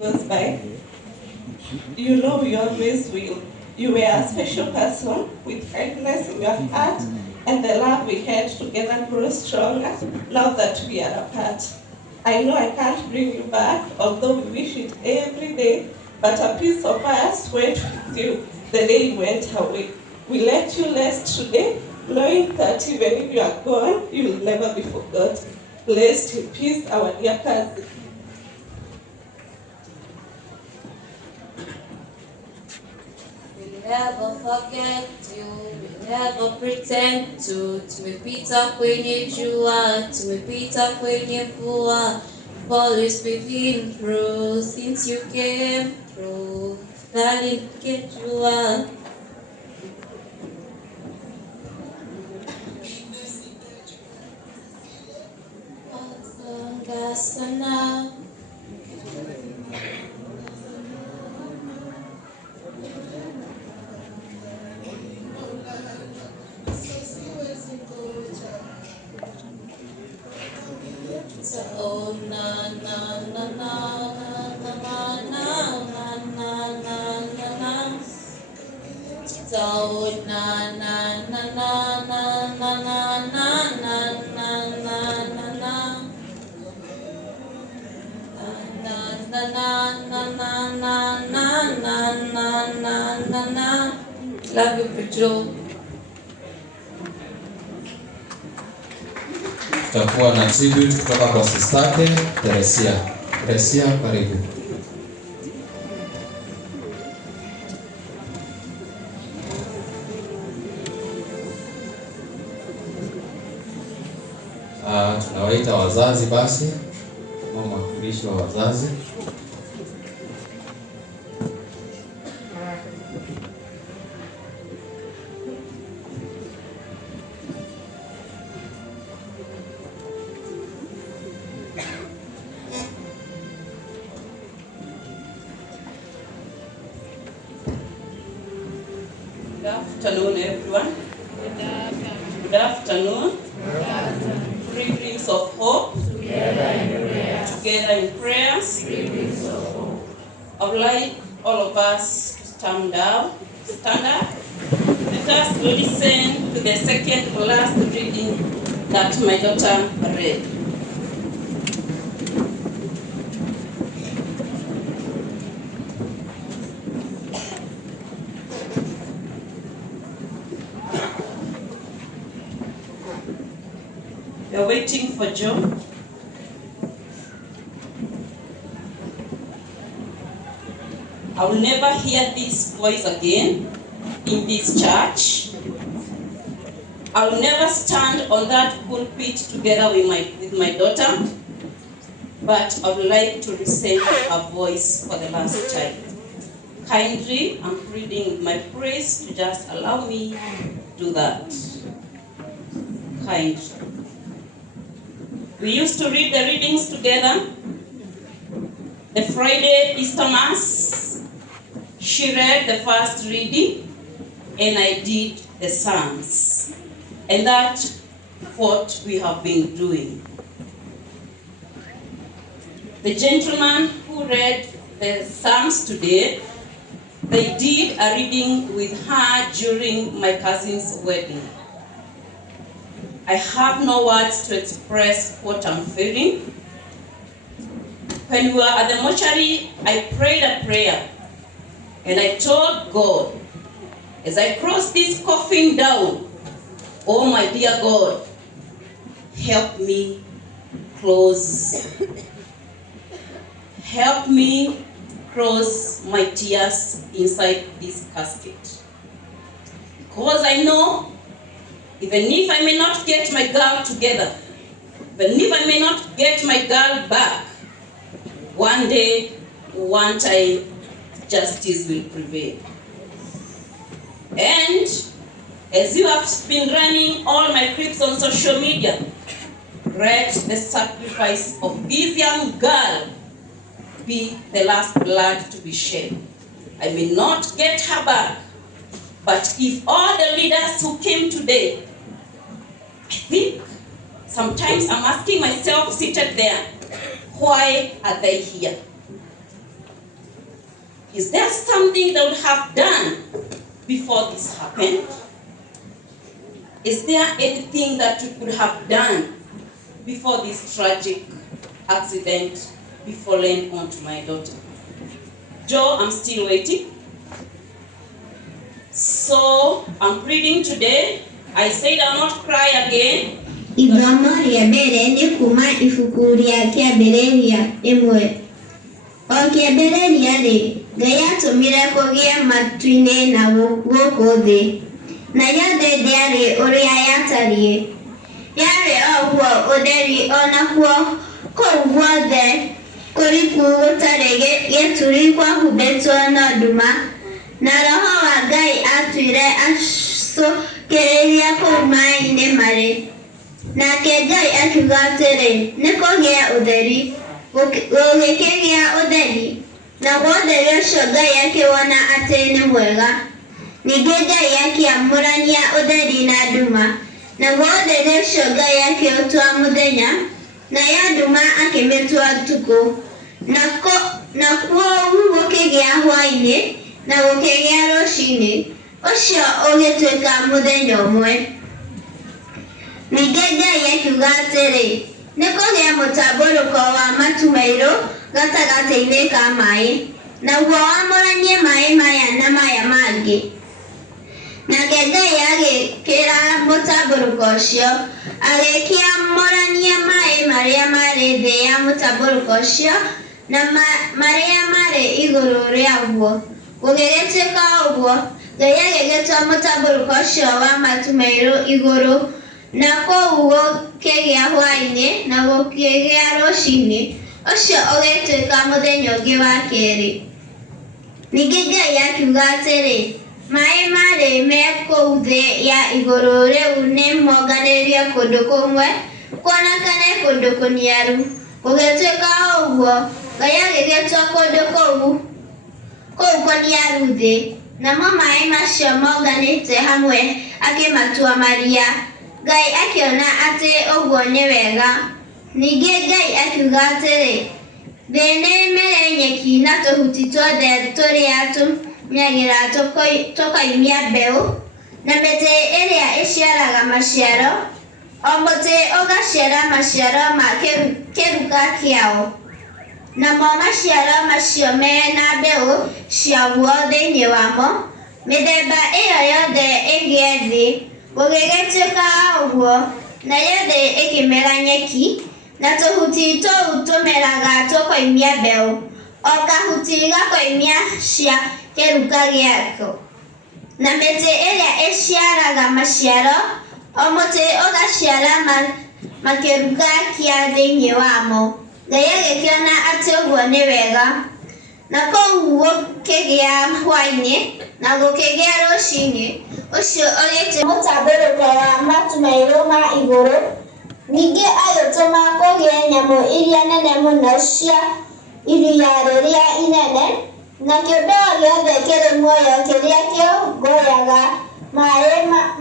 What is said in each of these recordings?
goes by. You know you always will. You were a special person with kindness in your heart, and the love we had together grows stronger now that we are apart. I know I can't bring you back, although we wish it every day, but a piece of us went with you the day you went away. We let you rest today, knowing that even if you are gone, you will never be forgotten. Blessed in peace, our dear cousin. We'll never forget you, we'll never pretend to. Tumepita kwenye jua, tumepita kwenye mvua. You've always been through since you came through. Darling, get you up. Sana. Oh na na na na na na na na na na na. So na na na na na na na na na na na na. Love you, Bridget. Tutakuwa na tribute kutoka kwa sistake Teresia. Teresia, karibu. Tunawaita wazazi basi, mama mwakilishi wa wazazi. Good afternoon, everyone. Good afternoon. Three of hope. Together in prayers. I would like all of us to stand up. Let us listen to the second to last reading that my daughter read. We are waiting for Joe. I will never hear this voice again in this church. I will never stand on that pulpit together with my daughter, but I would like to listen to her voice for the last time. Kindly, I'm pleading my praise to just allow me to do that. Kindly. We used to read the readings together. The Friday Easter Mass, she read the first reading, and I did the Psalms. And that's what we have been doing. The gentleman who read the Psalms today, they did a reading with her during my cousin's wedding. I have no words to express what I'm feeling. When we were at the mortuary, I prayed a prayer, and I told God, as I cross this coffin down, oh my dear God, help me close. Help me close my tears inside this casket. Because I know, even if I may not get my girl together, even if I may not get my girl back, one day, one time, justice will prevail. And as you have been running all my clips on social media, let the sacrifice of this young girl be the last blood to be shed. I may not get her back, but if all the leaders who came today, I think sometimes I'm asking myself, seated there, why are they here? Is there something they would have done before this happened? Is there anything that you could have done before this tragic accident befallen onto my daughter? Joe, I'm still waiting. So I'm reading today. I said I'll not cry again. Ithomo rĩa mbere nĩ kuma ibuku rĩa kĩambĩrĩria ĩmwe. O kĩambĩrĩria-rĩ, Ngai atũmire kũgĩe matu-inĩ na gũkũ thĩ, na yothe ndĩarĩ ũrĩa yatariĩ. Yarĩ o guo ũtheri o nakuo kũu guothe kũriku gũtarĩ gĩturi kwahumbĩtwo na nduma, na Roho wa Ngai atuire acũkĩrĩria kũu maĩ-inĩ marĩ. Nake Ngai akiuga atĩrĩ, nĩ kũgĩe ũtheri. Gũgĩkĩgĩa ũtheri, naguo ũtheri ũcio Ngai akĩwona atĩ nĩ mwega. Ningĩ Ngai akĩamũrania ũtheri na nduma, naguo ũtheri ũcio Ngai akĩũtua mũthenya, nayo nduma akĩmĩtua ũtukũ. Nakuo gũkĩgĩa hwaĩ-inĩ na gũkĩgĩa rũciinĩ, ũcio ũgĩtuĩka mũthenya ũmwe. Ningĩ Ngai akiuga atĩrĩ, nĩ kũgĩa mũtambũrũko wa matu mairũ gatagatĩ-inĩ ka maĩ, naguo wamũranie maĩ maya na maya mangĩ. Nake Ngai agĩkĩra mũtambũrũko ũcio, agĩkĩamũrania maĩ marĩa marĩ thĩ ya mũtambũrũko ũcio na marĩa marĩ igũrũ rĩaguo. Gũgĩgĩtuĩka ũguo, Ngai agĩgĩtua mũtambũrũko ũcio wa matu mairũ igũrũ, na kũu gũkĩgĩa hwaĩ-inĩ na gũkĩgĩa rũciinĩ, ũcio ũgĩtuĩka mũthenya ũngĩ wa kerĩ. Ningĩ Ngai akiuga atĩrĩ, maĩ marĩ me kũu thĩ ya igũrũ rĩu nĩ monganĩrĩrio kũndũ kũmwe, kuonekane kũndũ kũniaru. Gũgĩtuĩka ũguo, Ngai agĩgĩtua kũndũ kũu kũniaru thĩ, namo maĩ macio monganĩte hamwe akĩmatua maria. Ngai akĩona atĩ ũguo nĩ wega. Ningĩ Ngai akiuga atĩrĩ, thĩ nĩ ĩmere nyeki na tũhuti tuothe tũrĩa tũmenyagĩra tũkoimia mbeũ, na mĩtĩ ĩrĩa ĩciaraga maciaro, o mũtĩ ũgaciara maciaro ma kĩruka kĩayo. Namo maciaro macio mena mbeũ ciaguo thĩinĩ wamo, mĩthemba ĩyo yothe ĩgĩe thĩ. Gũgĩgĩtuĩka ũguo, nayo thĩ ĩkĩmera nyeki, na tũhuti tũu tũmeraga tũkoimia mbeũ, o kahuti gakoimia cia kĩruka gĩako. Na mĩtĩ ĩrĩa ĩciaraga maciaro, o mũtĩ ũgaciara makĩruka kĩa thĩinĩ wamo. Ngai agĩkĩona atĩ ũguo nĩ wega. Na kũu gũkĩgĩa hwaĩ-inĩ na gũkĩgĩa rũciinĩ, ũcio ũgĩtuĩka mũtambũrũko wa matu mairũ ma igũrũ. Ningĩ agĩtũma kũgĩe nyamũ iria nene mũno cia iria rĩrĩa inene, na kĩũmbe o gĩothe kĩrĩ muoyo kĩrĩa kĩongoyaga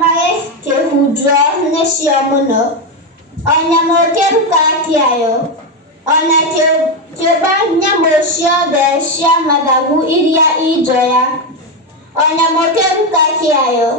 maĩ kĩhunjwo nĩcio mũno, o nyamũ kĩruka kĩayo, ona kĩũmba nyamũ ciothe cia mathagu iria injoya, o nyamũ kĩruka kĩayo.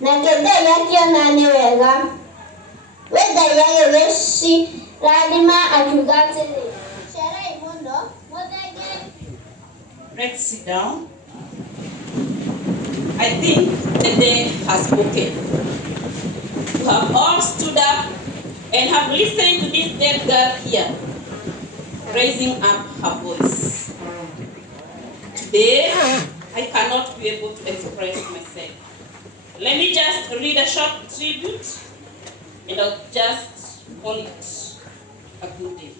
Nake Ngai akĩona nĩ wega. We Ngai agĩgĩcirathima akiuga atĩrĩ, ciarai mũno mũthenge. Let's sit down. I think the day has spoken. You have all stood up and have listened to this dead girl here, raising up her voice. Today, I cannot be able to express myself. Let me just read a short tribute, and I'll just call it a good day.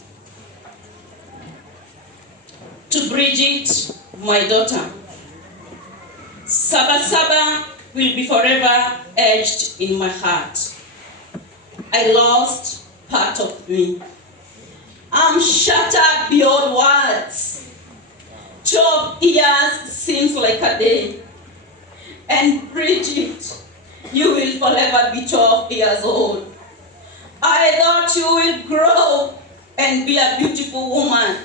To Bridget, my daughter, Saba Saba will be forever etched in my heart. I lost part of me. I'm shattered beyond words. 12 years seems like a day. And Bridget, you will forever be 12 years old. I thought you will grow and be a beautiful woman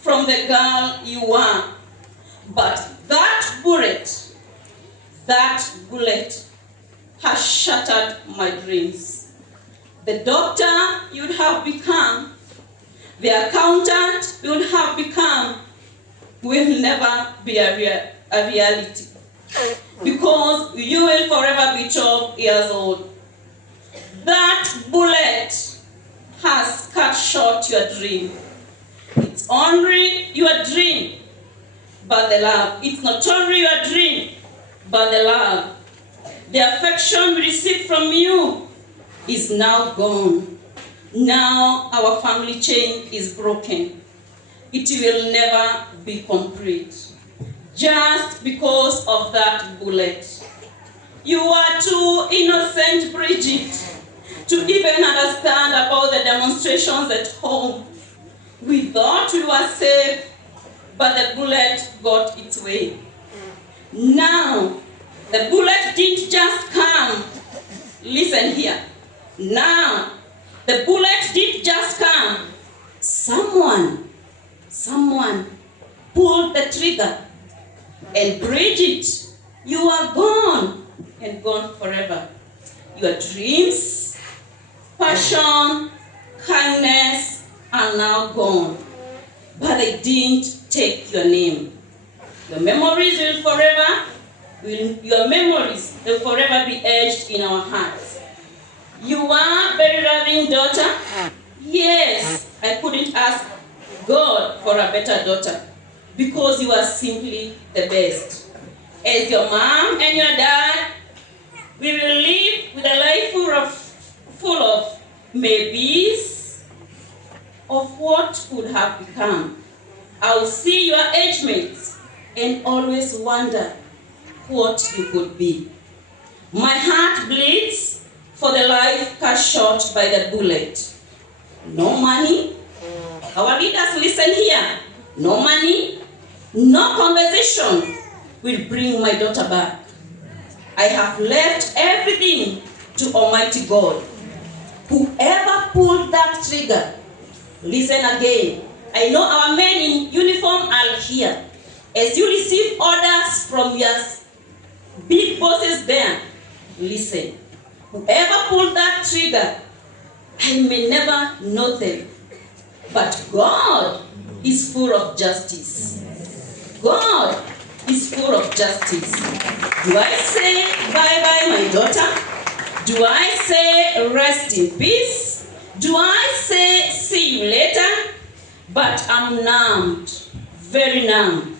from the girl you were. But that bullet has shattered my dreams. The doctor you'd have become, the accountant you'd have become, will never be a reality. Because you will forever be 12 years old. That bullet has cut short your dream. It's only your dream, but the love. It's not only your dream, but the love. The affection we received from you is now gone. Now our family chain is broken. It will never be complete. Just because of that bullet. You are too innocent, Bridget, to even understand about the demonstrations at home. We thought we were safe, but the bullet got its way. Now, the bullet didn't just come. Listen here. Now, the bullet didn't just come. Someone pulled the trigger. And Bridget, you are gone, and gone forever. Your dreams, passion, kindness are now gone. But they didn't take your name. Your memories will forever be etched in our hearts. You are a very loving daughter. Yes, I couldn't ask God for a better daughter, because you are simply the best. As your mom and your dad, we will live with a life full of maybes of what could have become. I'll see your age mates and always wonder what you could be. My heart bleeds for the life cut short by the bullet. No money. Our leaders, listen here. No money, no conversation will bring my daughter back. I have left everything to Almighty God. Whoever pulled that trigger, listen again. I know our men in uniform are here. As you receive orders from your big bosses there, listen. Whoever pulled that trigger, I may never know them, but God is full of justice. God is full of justice. Do I say bye-bye, my daughter? Do I say rest in peace? Do I say see you later? But I'm numbed, very numb,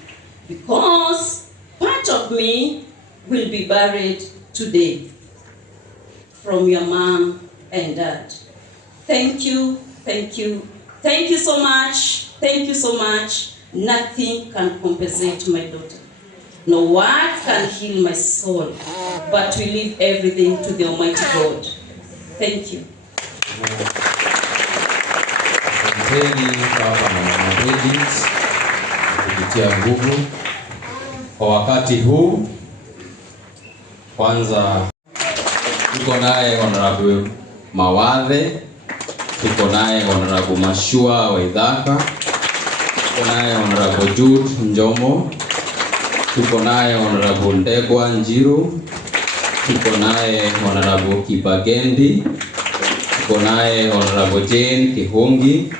because part of me will be buried today. From your mom and dad. Thank you, thank you. Thank you so much. Thank you so much. Nothing can compensate my daughter. No word can heal my soul. But we leave everything to the Almighty God. Thank you. Asanteni baba na mama Bridget kupitia nguvu kwa wakati huu. Kwanza tuko naye Honorable Mawadhe, tuko naye Honorable Mashua wa Ithaka, tuko naye Honorable Jude Njomo, tuko naye Honorable Ndegwa Njiru, tuko naye Honorable Kibagendi, tuko naye Honorable Jane Kihungi,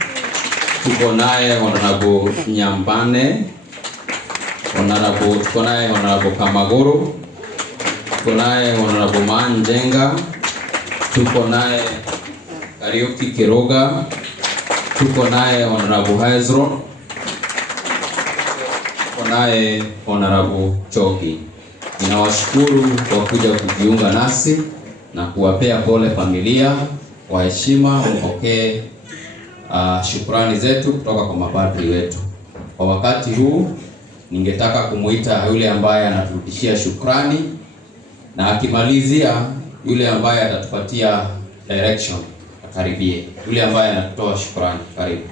tuko naye Honorable Nyambane, tuko naye Honorable Kamagoro, tuko naye Honorable Manjenga, tuko naye Kariuki Kiroga, tuko naye Honorable Hezron, tuko naye Honorable Choki. Ninawashukuru kwa kuja kujiunga nasi na kuwapea pole familia. Kwa heshima mpokee shukrani zetu kutoka kwa mapadri wetu. Kwa wakati huu ningetaka kumuita yule ambaye anaturudishia shukrani, na akimalizia yule ambaye atatupatia direction akaribie. Yule ambaye anatoa shukrani, karibu.